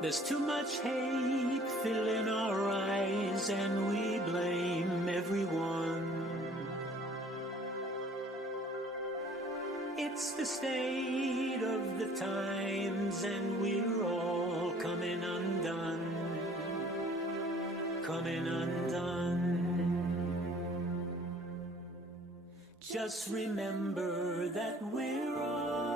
There's too much hate filling our eyes, and we blame everyone. It's the state of the times, and we're all coming undone. Coming undone. Just remember that we're all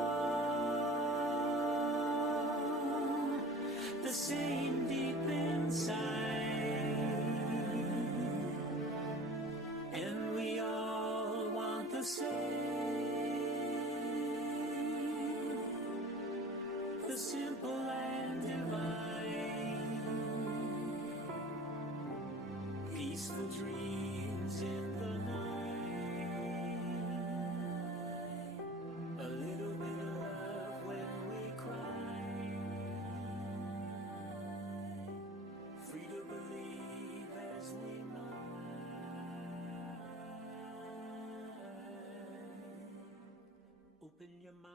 the same deep inside, and we all want the same, the simple and divine, peaceful dreams in the night. Open your mind.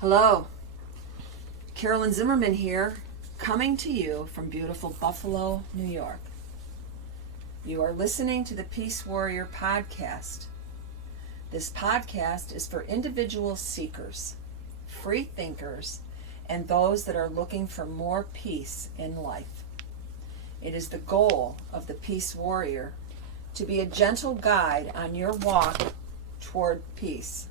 Hello, Carolyn Zimmerman here, coming to you from beautiful Buffalo, New York. You are listening to the Peace Warrior podcast. This podcast is for individual seekers, free thinkers, and those that are looking for more peace in life. It is the goal of the Peace Warrior to be a gentle guide on your walk toward peace,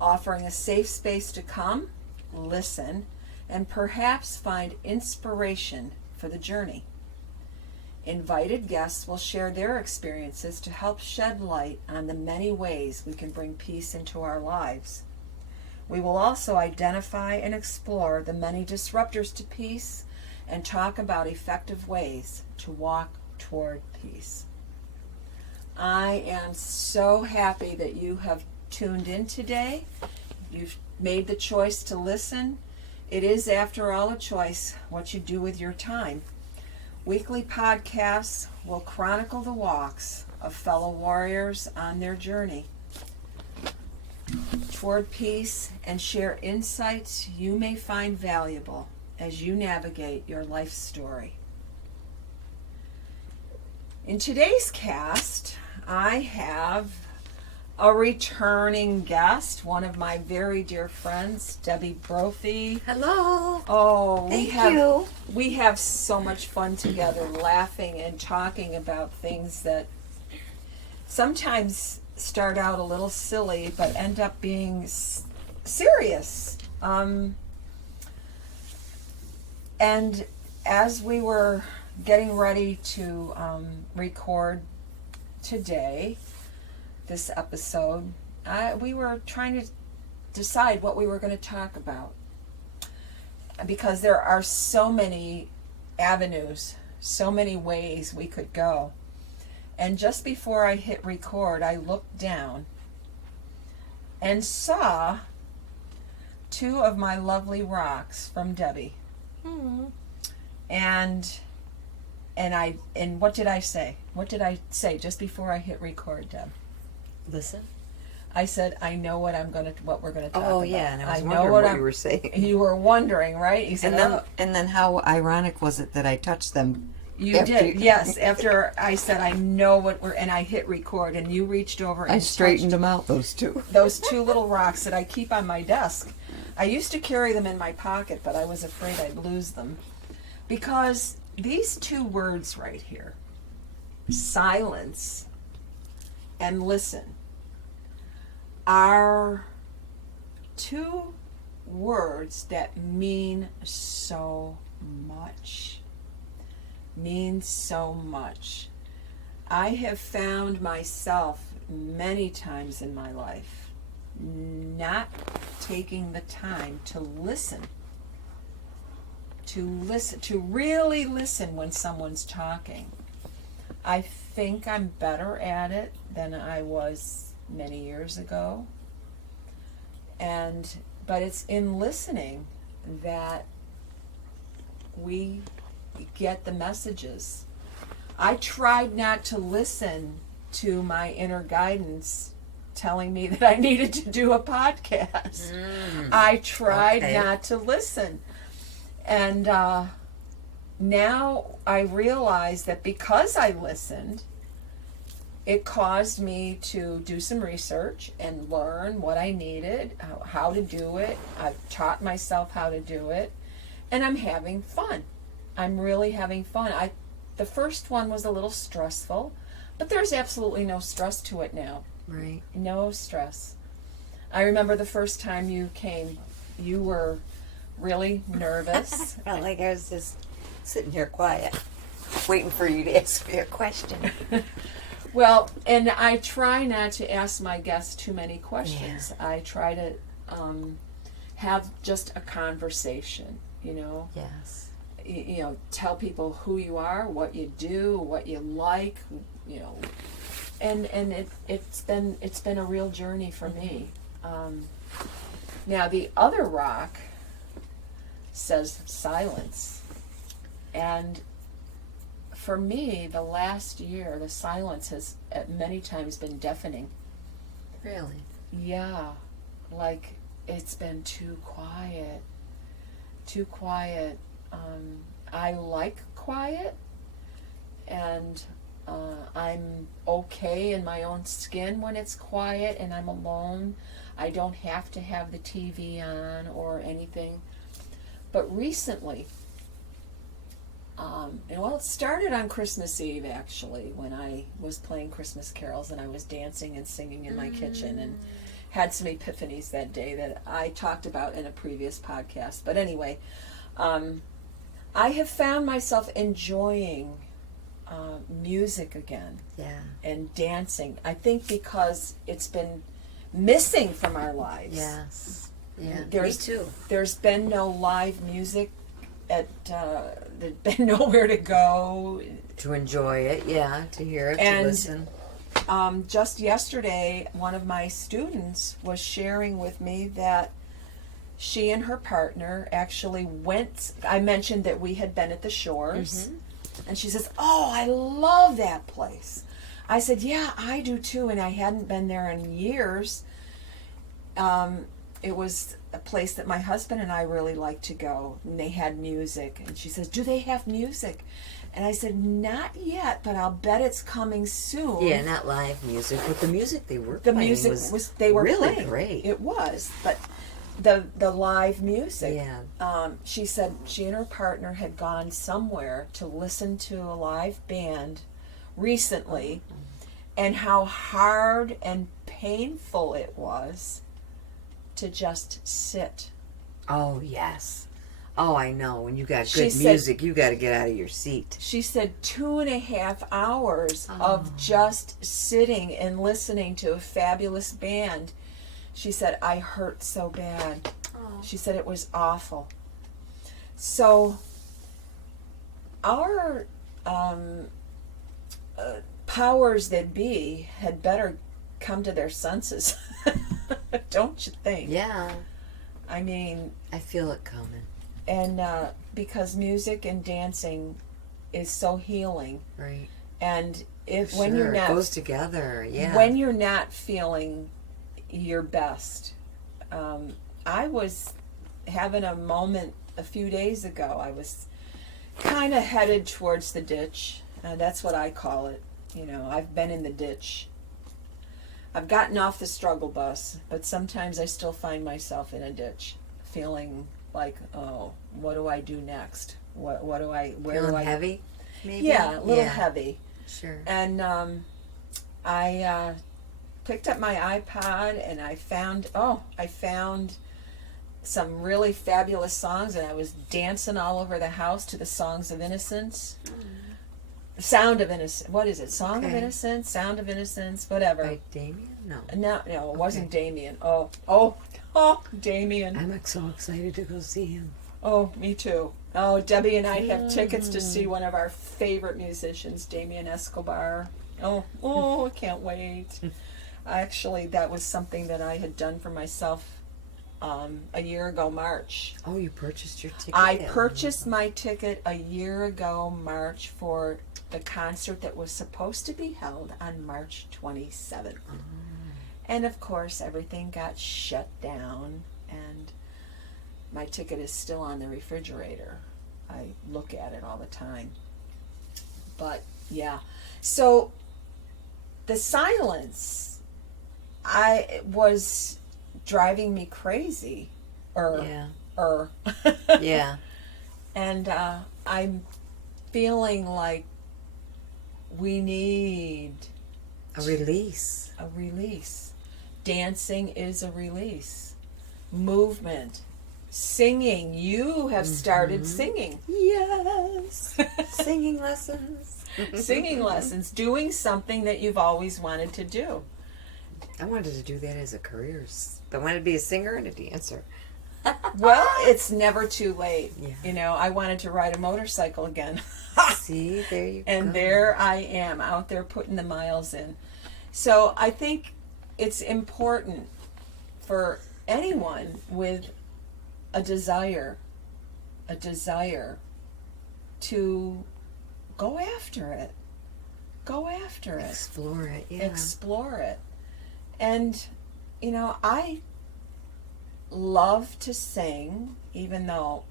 offering a safe space to come, listen, and perhaps find inspiration for the journey. Invited guests will share their experiences to help shed light on the many ways we can bring peace into our lives. We will also identify and explore the many disruptors to peace and talk about effective ways to walk toward peace. I am so happy that you have tuned in today. You've made the choice to listen. It is, after all, a choice what you do with your time. Weekly podcasts will chronicle the walks of fellow warriors on their journey toward peace and share insights you may find valuable as you navigate your life story. In today's cast, I have a returning guest, one of my very dear friends, Debbie Brophy. Hello. Oh, Thank you. We have so much fun together, laughing and talking about things that sometimes start out a little silly, but end up being serious. And as we were getting ready to record today, this episode, we were trying to decide what we were going to talk about, because there are so many avenues, so many ways we could go. And just before I hit record, I looked down and saw two of my lovely rocks from Debbie. Mm-hmm. And what did I say? What did I say just before I hit record, Deb? Listen. I said, I know what we're gonna talk about. Oh yeah, and I was know wondering what you were saying. You were wondering, right? You said, and then how ironic was it that I touched them? You did, yes. After I said, I know and I hit record, and you reached over and I straightened them out, those two. Those two little rocks that I keep on my desk. I used to carry them in my pocket, but I was afraid I'd lose them. Because these two words right here, silence and listen, are two words that mean so much. I have found myself many times in my life not taking the time to listen, to really listen when someone's talking. I think I'm better at it than I was many years ago. But it's in listening that we get the messages. I tried not to listen to my inner guidance telling me that I needed to do a podcast. I tried not to listen. And now I realize that because I listened, it caused me to do some research and learn what I needed, how to do it. I've taught myself how to do it, and I'm having fun. I'm really having fun. The first one was a little stressful, but there's absolutely no stress to it now. Right. No stress. I remember the first time you came, you were really nervous. Felt like I was just sitting here quiet, waiting for you to ask me a question. Well, and I try not to ask my guests too many questions. I try to have just a conversation, you know. Yes. You know, tell people who you are, what you do, what you like, you know. And it's been a real journey for me. Now the other rock says silence, and for me, the last year, the silence has at many times been deafening. Really? Yeah, like it's been too quiet. Too quiet. I like quiet, and I'm okay in my own skin when it's quiet and I'm alone. I don't have to have the TV on or anything. But recently, it started on Christmas Eve, actually, when I was playing Christmas carols and I was dancing and singing in my kitchen and had some epiphanies that day that I talked about in a previous podcast. But anyway, I have found myself enjoying music again. Yeah. And dancing. I think because it's been missing from our lives. Yes. Yeah. Me too. There's been no live music there's been nowhere to go To enjoy it, yeah, to hear it, And to listen. Just yesterday, one of my students was sharing with me that she and her partner actually went. I mentioned that we had been at the Shores, and she says, "Oh, I love that place." I said, "Yeah, I do too," and I hadn't been there in years. It was a place that my husband and I really liked to go, and they had music. And she says, "Do they have music?" And I said, "Not yet, but I'll bet it's coming soon." Yeah, not live music, but the music they were The playing music was they were really playing. great. It was, but the live music. Yeah. She said she and her partner had gone somewhere to listen to a live band recently, and how hard and painful it was to just sit. Oh, yes. Oh, I know. When you got She good said- music, you got to get out of your seat. She said 2.5 hours of just sitting and listening to a fabulous band. She said, "I hurt so bad." She said it was awful. So our powers that be had better come to their senses. Don't you think? Yeah. I mean, I feel it coming. and because music and dancing is so healing, Right. and if Sure, when you're it not goes together. Yeah. when you're not feeling your best, I was having a moment a few days ago. I was kind of headed towards the ditch. That's what I call it. You know, I've been in the ditch. I've gotten off the struggle bus, but sometimes I still find myself in a ditch, feeling like, oh, what do I do next? Where do Feeling I? heavy, maybe? Yeah, a little heavy. Sure. And I picked up my iPod and I found some really fabulous songs, and I was dancing all over the house to the songs of innocence. Sound of Innocence. What is it? Song of Okay. Innocence? Sound of Innocence? Whatever. By Damien? No. No, it wasn't Okay. Damien. Oh, Damien. I'm so excited to go see him. Oh, me too. Oh, Debbie and I have tickets to see one of our favorite musicians, Damien Escobar. I can't wait. Actually, that was something that I had done for myself a year ago March. Oh, you purchased your ticket? I purchased my ticket a year ago March for the concert that was supposed to be held on March 27th. Oh. And of course, everything got shut down, and my ticket is still on the refrigerator. I look at it all the time. But yeah, so the silence, was driving me crazy. Yeah. Yeah. And I'm feeling like we need A release. a release. Dancing is a release. Movement. Singing. You have started singing. Yes. Singing lessons. Singing lessons. Doing something that you've always wanted to do. I wanted to do that as a career. I wanted to be a singer and a dancer. Well, it's never too late. Yeah. You know, I wanted to ride a motorcycle again. See, there you go. And there I am, out there putting the miles in. So I think it's important for anyone with a desire to go after it. Go after it. Explore it, yeah. Explore it. And, you know, I love to sing, even though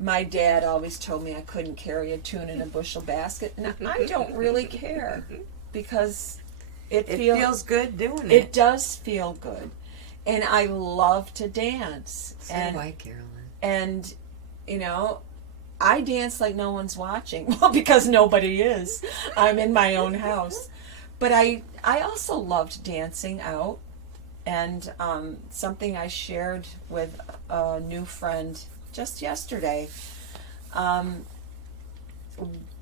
my dad always told me I couldn't carry a tune in a bushel basket. And I don't really care, because it feels good doing it. It does feel good. And I love to dance. So do I, Carolyn. And, you know, I dance like no one's watching. Well, because nobody is. I'm in my own house. But I also loved dancing out. And something I shared with a new friend just yesterday.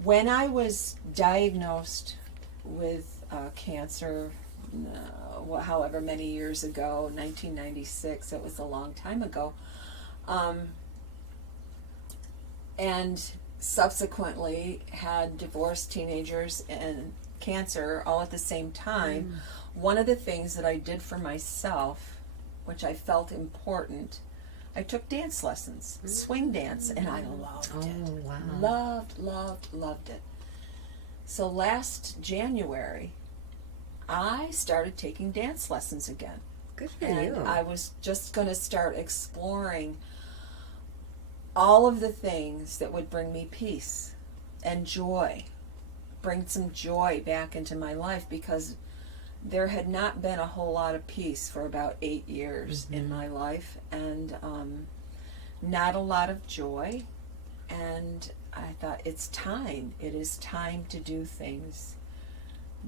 When I was diagnosed with cancer, however many years ago, 1996, it was a long time ago, and subsequently had divorced teenagers and cancer all at the same time. One of the things that I did for myself, which I felt important, I took dance lessons, swing dance, and I loved it. Oh, wow. Loved it. So last January, I started taking dance lessons again. Good for And you. I was just going to start exploring all of the things that would bring me peace and joy, bring some joy back into my life, because there had not been a whole lot of peace for about 8 years in my life, and not a lot of joy. And I thought, it is time to do things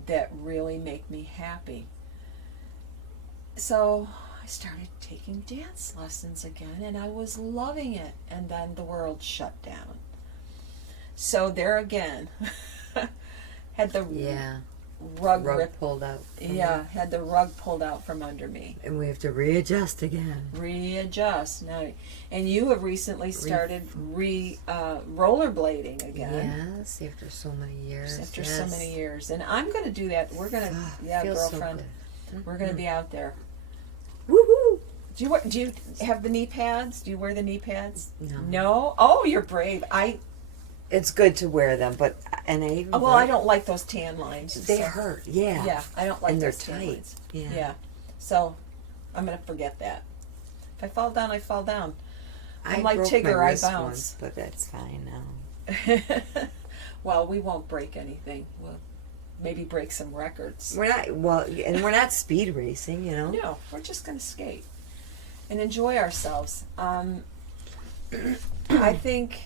that really make me happy. So I started taking dance lessons again, and I was loving it. And then the world shut down. So there again, had the rug pulled out. had the rug pulled out from under me. And we have to readjust again. Readjust now. And you have recently started rollerblading again. Yes, after so many years. After so many years. And I'm going to do that. We're going to, girlfriend, we're going to be out there. Woohoo! Do you have the knee pads? Do you wear the knee pads? No. No? Oh, you're brave. It's good to wear them, but I don't like those tan lines. They hurt. Yeah. Yeah, I don't like and they're those tan tight. lines. Yeah. So I'm going to forget that. If I fall down, I fall down. I'm I like broke Tigger, my I wrist bounce. once, but that's fine now. Well, we won't break anything. We'll maybe break some records. We're not speed racing, you know. No, we're just going to skate and enjoy ourselves. I think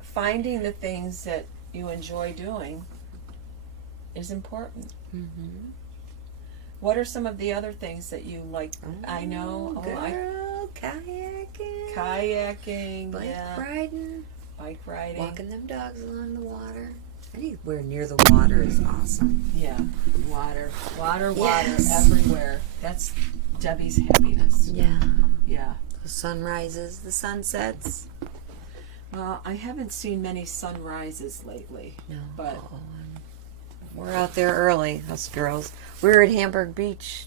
finding the things that you enjoy doing is important. Mm-hmm. What are some of the other things that you like? I know. Girl, kayaking, bike riding, walking them dogs along the water. Anywhere near the water is awesome. Yeah, water, Yes. everywhere. That's Debbie's happiness. Yeah. Yeah. The sunrises, the sunsets. Well, I haven't seen many sunrises lately. No. But we're out there early, us girls. We were at Hamburg Beach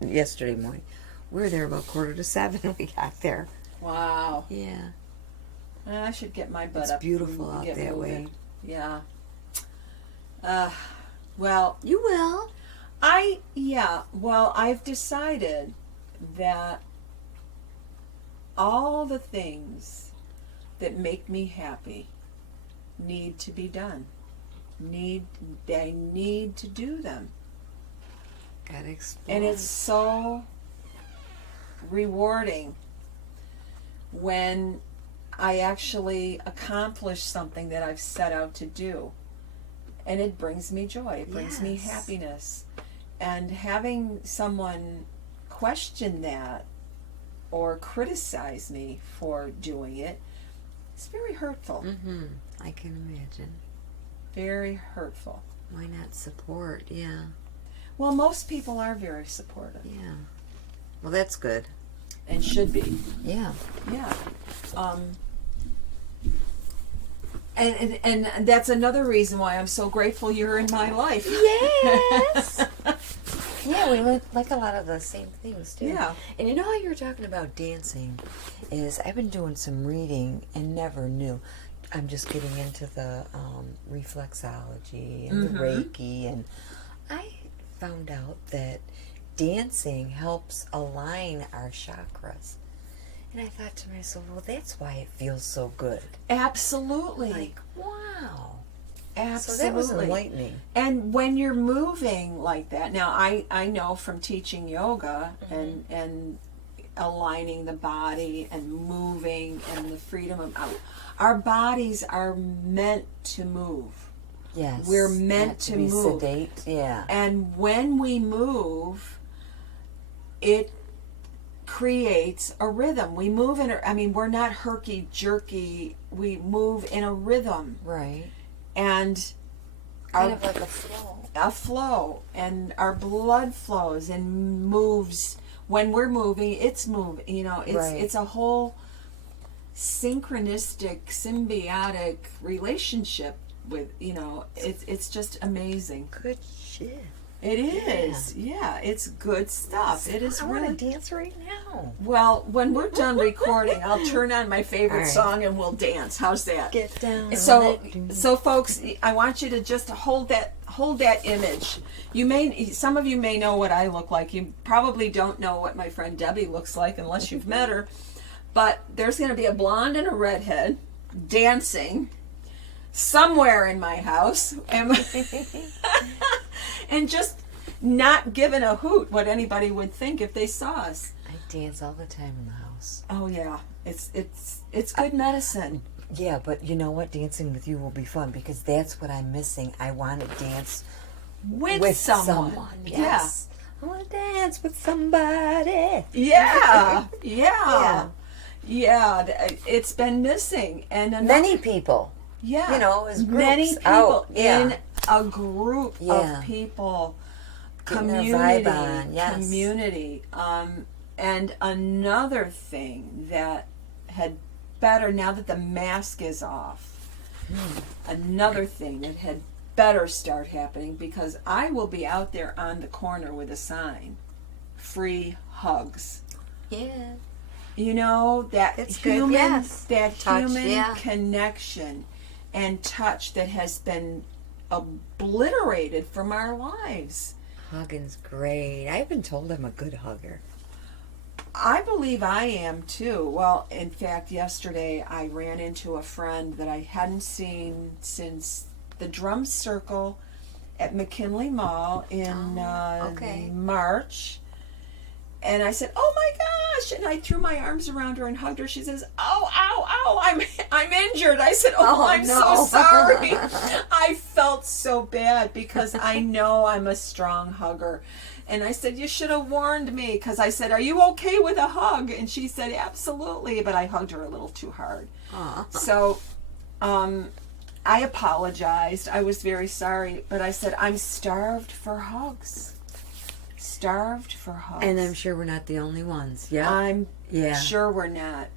yesterday morning. We were there about 6:45 when we got there. Wow. Yeah. I should get my butt It's up. beautiful and out get that moving. way. Yeah. Well, You will. well, I've decided that all the things that make me happy need to be done. I need to do them. Gotta explore. And it's so rewarding when I actually accomplish something that I've set out to do. And it brings me joy. It brings me Yes. happiness. And having someone question that or criticize me for doing it is very hurtful. I can imagine. Very hurtful. Why not support? Yeah. Well, most people are very supportive Yeah. Well, that's good. and should be. Yeah. Yeah. And that's another reason why I'm so grateful you're in my life. Yes. Yeah, we like a lot of the same things too. Yeah. And you know how you were talking about dancing? Is I've been doing some reading and never knew. I'm just getting into the reflexology and the Reiki, and I found out that dancing helps align our chakras. And I thought to myself, well, that's why it feels so good. Absolutely. Like, wow. Absolutely. So that was enlightening. And when you're moving like that, now I know from teaching yoga and aligning the body and moving and the freedom of our bodies are meant to move. Yes. We're meant Not to be move. sedate. Yeah. And when we move, it creates a rhythm. We move we're not herky jerky. We move in a rhythm. Right. And Kind of like a flow. a flow, and our blood flows and moves. When we're moving, it's moving. Right. It's a whole synchronistic, symbiotic relationship with. It's just amazing. Good shit. It is. Yeah, it's good stuff. It is I really. want to dance right now. Well, when we're done recording, I'll turn on my favorite All right. song and we'll dance. How's that? Get down. So folks, I want you to just hold that image. Some of you may know what I look like. You probably don't know what my friend Debbie looks like unless you've met her. But there's going to be a blonde and a redhead dancing somewhere in my house, and just not giving a hoot what anybody would think if they saw us. I dance all the time in the house. Oh yeah, it's good medicine. Yeah, but you know what? Dancing with you will be fun because that's what I'm missing. I want to dance With someone. Yes. I want to dance with somebody. Yeah. Yeah. It's been missing, and Many people. yeah, as groups many people out. Yeah. in a group Yeah. of people, Getting their community, vibe on, yes. community. And another thing that had better, now that the mask is off, another thing that had better start happening, because I will be out there on the corner with a sign, free hugs. Yeah. That It's good, human, yes. that Touch, human yeah. connection and touch that has been obliterated from our lives. Hugging's great. I've been told I'm a good hugger. I believe I am too. Well, in fact, yesterday I ran into a friend that I hadn't seen since the drum circle at McKinley Mall in okay. March. And I said, "Oh my gosh!" And I threw my arms around her and hugged her. She says, "Oh, ow, I'm injured." I said, "Oh, I'm no. so sorry." I felt so bad because I know I'm a strong hugger. And I said, "You should have warned me," because I said, "Are you okay with a hug?" And she said, "Absolutely," but I hugged her a little too hard. So, I apologized. I was very sorry, but I said, "I'm starved for hugs." Starved for hugs. And I'm sure we're not the only ones. Yeah. I'm Yeah. sure we're not.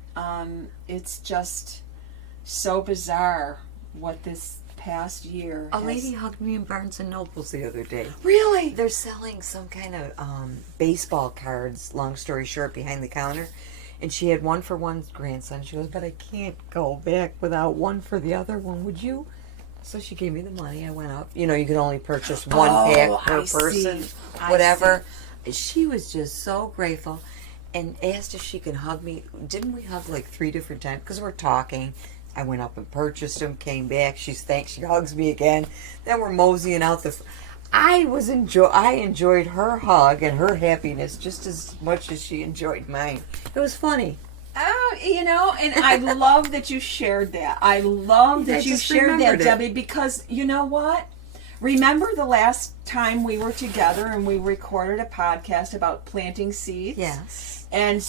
It's just so bizarre what this past year. A lady hugged me in Barnes and Nobles the other day. Really? They're selling some kind of baseball cards, long story short, behind the counter. And she had one for one grandson. She goes, but I can't go back without one for the other one. Would you? So she gave me the money. I went up. You know, you could only purchase one pack per person, whatever. She was just so grateful and asked if she could hug me. Didn't we hug like 3 different times? Because we're talking. I went up and purchased them, came back. She hugs me again. Then we're moseying out I enjoyed her hug and her happiness just as much as she enjoyed mine. It was funny. Oh, you know, and I love that you shared that. I love that you shared that, Debbie, because you know what? Remember the last time we were together and we recorded a podcast about planting seeds? Yes. And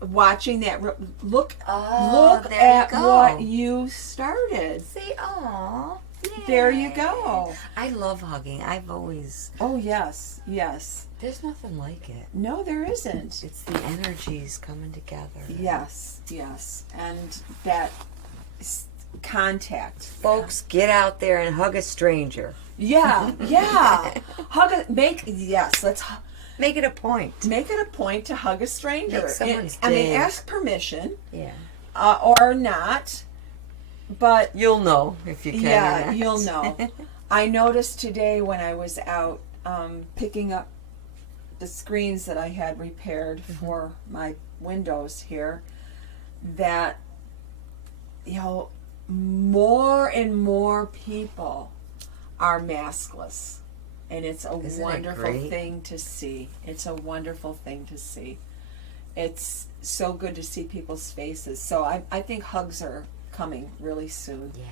watching that, look there at you go. what you started. See, aw. There you go. I love hugging. I've always... Oh, yes, yes. There's nothing like it. No, there isn't. It's the energies coming together. Yes, yes. And that contact. Folks, get out there and hug a stranger. Yeah, yeah. Let's make it a point. Make it a point to hug a stranger. Make someone's I mean, day. ask permission. Yeah. Or not. But you'll know if you can. Yeah, you'll know. I noticed today when I was out picking up the screens that I had repaired for my windows here, that more and more people are maskless, and it's a wonderful thing to see. It's a wonderful thing to see. It's so good to see people's faces. So I think hugs are coming really soon. Yeah.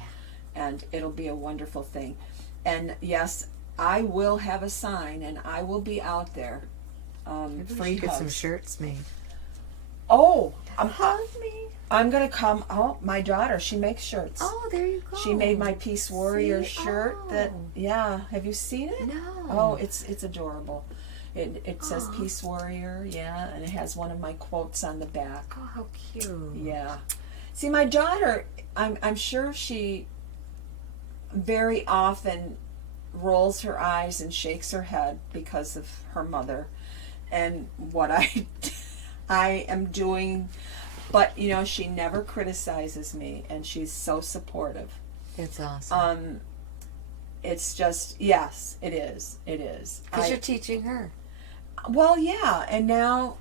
And it'll be a wonderful thing. And yes, I will have a sign and I will be out there. Maybe Free we should get hugs. some shirts made. Oh, Hug me. I'm gonna come. Oh, my daughter, she makes shirts. Oh, there you go. She made my Peace Warrior shirt. Have you seen it? No. Oh, it's adorable. It says Peace Warrior, and it has one of my quotes on the back. Oh, how cute. Yeah. See, my daughter, I'm sure she very often rolls her eyes and shakes her head because of her mother and what I am doing. But, she never criticizes me, and she's so supportive. That's awesome. It's just, yes, it is. It is. Because you're teaching her. Well, yeah, and now,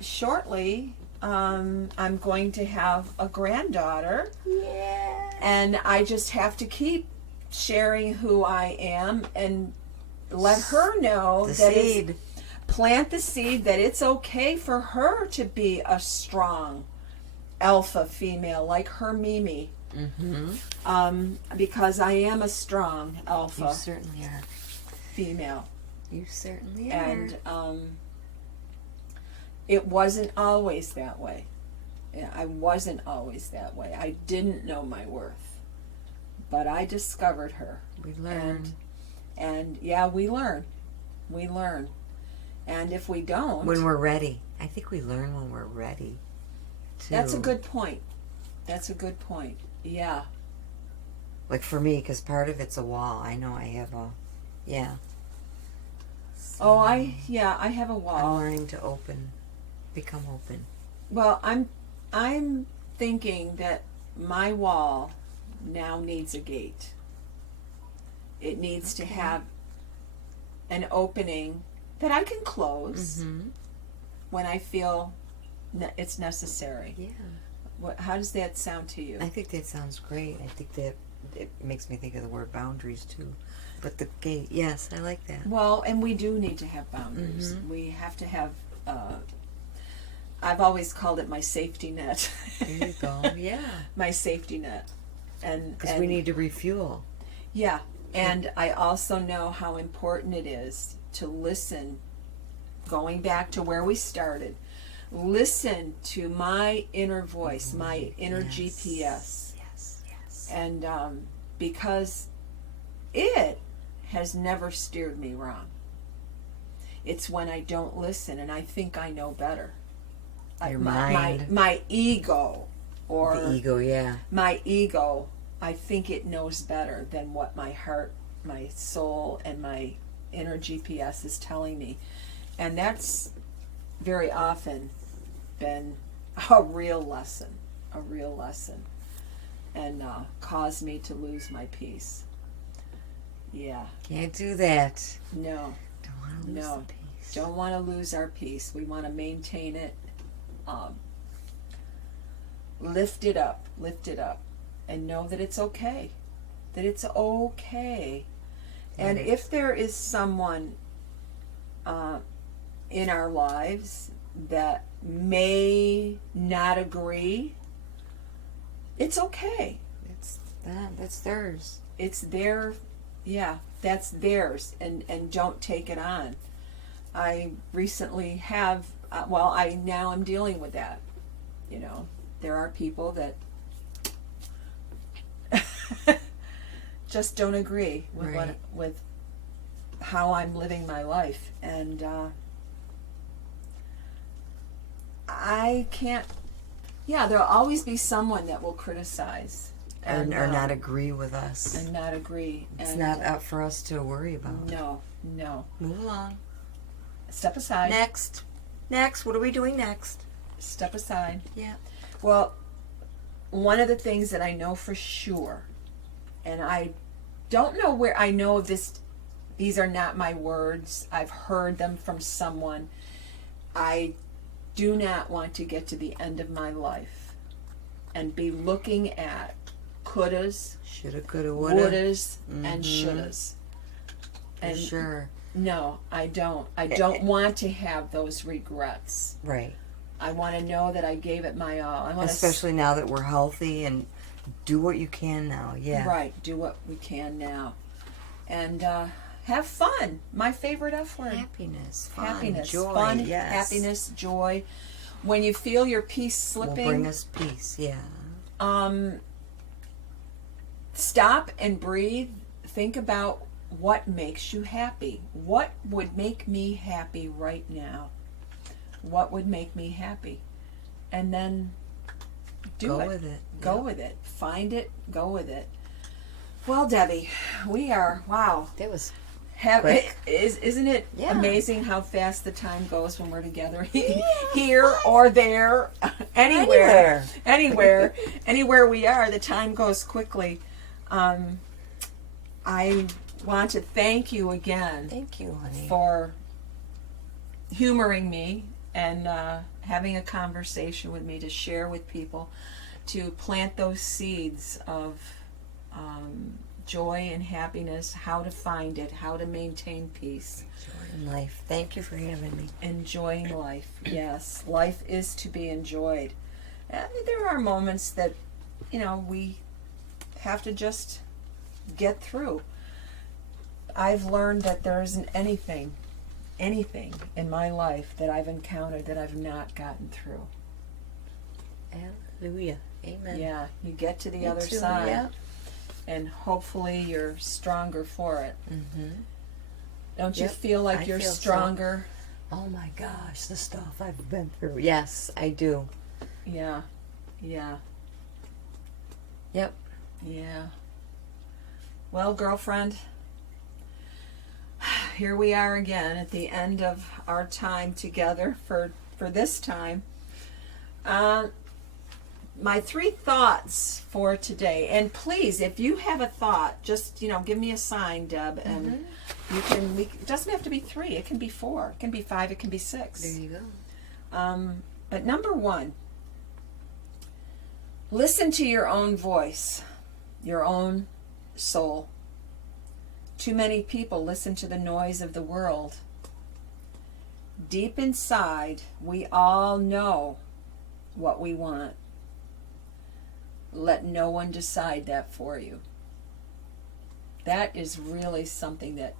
shortly, I'm going to have a granddaughter. Yeah. And I just have to keep sharing who I am and let her know that plant the seed that it's okay for her to be a strong alpha female like her Mimi. Mm-hmm. Because I am a strong alpha. You certainly are. Female. You certainly are. And it wasn't always that way. I wasn't always that way. I didn't know my worth. But I discovered her. We learned. And yeah, we learn. We learn. And if we don't... When we're ready. I think we learn when we're ready. That's a good point. That's a good point. Yeah. Like for me, because part of it's a wall. I know I have a... Yeah. So I have a wall. I'm learning to become open. Well, I'm thinking that my wall now needs a gate. It needs to have an opening that I can close when I feel it's necessary. Yeah. How does that sound to you? I think that sounds great. I think that it makes me think of the word boundaries too. But the gate, yes, I like that. Well, and we do need to have boundaries. We have to have, I've always called it my safety net. There you go, yeah. My safety net. Because we need to refuel. Yeah, and I also know how important it is to listen, going back to where we started, listen to my inner voice, my inner GPS. Yes. And because it has never steered me wrong. It's when I don't listen and I think I know better. Your mind. My ego. Or the ego, yeah. My ego I think it knows better than what my heart, my soul, and my inner GPS is telling me. And that's very often been a real lesson, and caused me to lose my peace. Yeah. Can't do that. No. Don't want to lose No. the peace. Don't want to lose our peace. We want to maintain it. Lift it up, and know that it's okay. That it's okay. And if there is someone in our lives that may not agree, it's okay. It's that. That's theirs. It's their, yeah, that's theirs, and don't take it on. I recently have, I now am dealing with that. You know, there are people that just don't agree with Right. with how I'm living my life, and I can't. Yeah, there'll always be someone that will criticize Or not agree with us. and not agree. It's and not up for us to worry about. No. Move along. Step aside. Next. What are we doing next? Step aside. Yeah. Well, one of the things that I know for sure, and I don't know where I know this, these are not my words, I've heard them from someone. I do not want to get to the end of my life and be looking at couldas, Shoulda, coulda, woulda. wouldas, and shouldas. For sure. No, I don't. I don't want to have those regrets. Right. I want to know that I gave it my all. I want Especially now that we're healthy, and do what you can now. Yeah. Right, do what we can now. And have fun. My favorite F word. Happiness, fun, Happiness. joy. Fun, yes. happiness, joy. When you feel your peace slipping, Will bring us peace. Yeah. Stop and breathe. Think about what makes you happy. What would make me happy right now? What would make me happy? And then do it. Go with it. Go with it. Find it. Go with it. Well, Debbie, we are, wow. That was Quick. Isn't it Yeah. amazing how fast the time goes when we're together? Here or there, anywhere we are, the time goes quickly. I want to thank you again. Thank you, honey. For humoring me and having a conversation with me to share with people, to plant those seeds of joy and happiness, how to find it, how to maintain peace. Joy in life. Thank you for having me. Enjoying life. Yes, life is to be enjoyed. There are moments that, we have to just get through. I've learned that there isn't anything in my life that I've encountered that I've not gotten through. Hallelujah. Amen. Yeah, you get to the Me other too, side, yeah. and hopefully you're stronger for it. Mm-hmm. Don't you Yep, feel like I you're feel so. stronger? Oh my gosh, the stuff I've been through. Yes, I do. Yeah. Yep. Yeah. Well, girlfriend, here we are again at the end of our time together for this time. My 3 thoughts for today, and please, if you have a thought, just give me a sign, Deb, and you can. It doesn't have to be 3; it can be 4, it can be 5, it can be 6. There you go. But number 1, listen to your own voice, your own soul. Too many people listen to the noise of the world. Deep inside, we all know what we want. Let no one decide that for you. That is really something that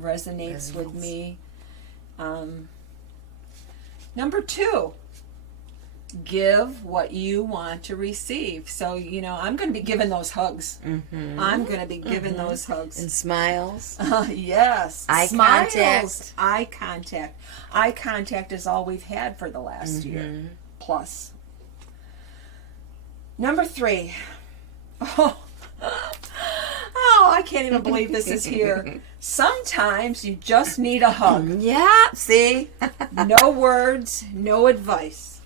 resonates with me. Number 2, give what you want to receive. So, I'm going to be giving those hugs. Mm-hmm. I'm going to be giving those hugs. And smiles. Yes. Eye Smiles. contact. Eye contact. Eye contact is all we've had for the last year. Plus. Number 3. Oh, Oh, I can't even believe this is here. Sometimes you just need a hug. Yeah, see? No words, no advice.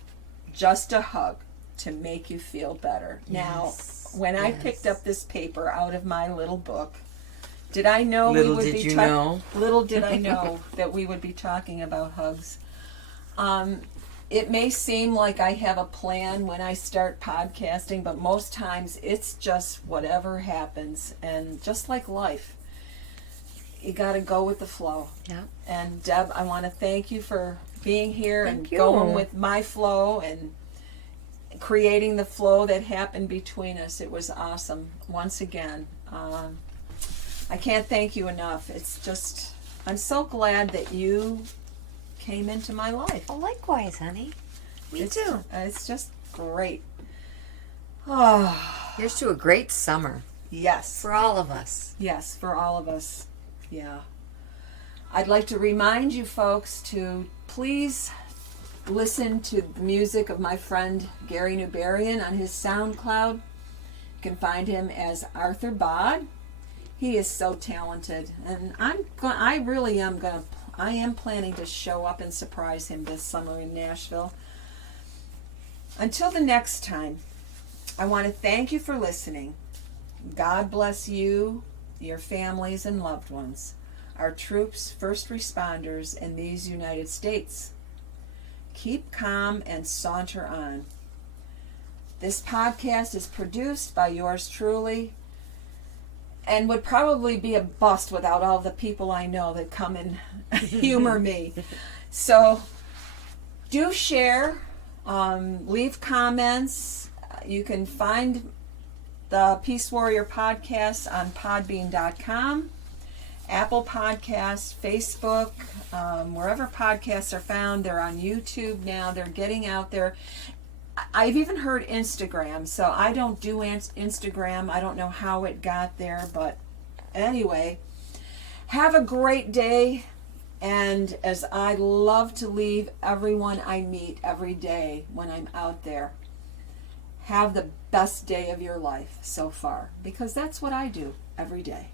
Just a hug to make you feel better. Now, when I picked up this paper out of my little book, did I know Little we would did be you know. Little did I know that we would be talking about hugs. It may seem like I have a plan when I start podcasting, but most times it's just whatever happens. And just like life, you got to go with the flow. Yeah. And Deb, I want to thank you for being here Thank and you. going with my flow and creating the flow that happened between us. It was awesome. Once again, I can't thank you enough. It's just, I'm so glad that you came into my life. Well, likewise, honey. Me It's- too. It's just great. Oh, Here's to a great summer yes. for all of us. Yes, for all of us. Yeah. I'd like to remind you folks to please listen to the music of my friend Gary Newberian on his SoundCloud. You can find him as Arthur Bod. He is so talented, and I am planning to show up and surprise him this summer in Nashville. Until the next time, I want to thank you for listening. God bless you, your families, and loved ones, our troops, first responders in these United States. Keep calm and saunter on. This podcast is produced by yours truly and would probably be a bust without all the people I know that come and humor me. So do share, leave comments. You can find the Peace Warrior podcast on podbean.com, Apple Podcasts, Facebook, wherever podcasts are found. They're on YouTube now. They're getting out there. I've even heard Instagram, so I don't do Instagram. I don't know how it got there, but anyway, have a great day. And as I love to leave everyone I meet every day when I'm out there, have the best day of your life so far, because that's what I do every day.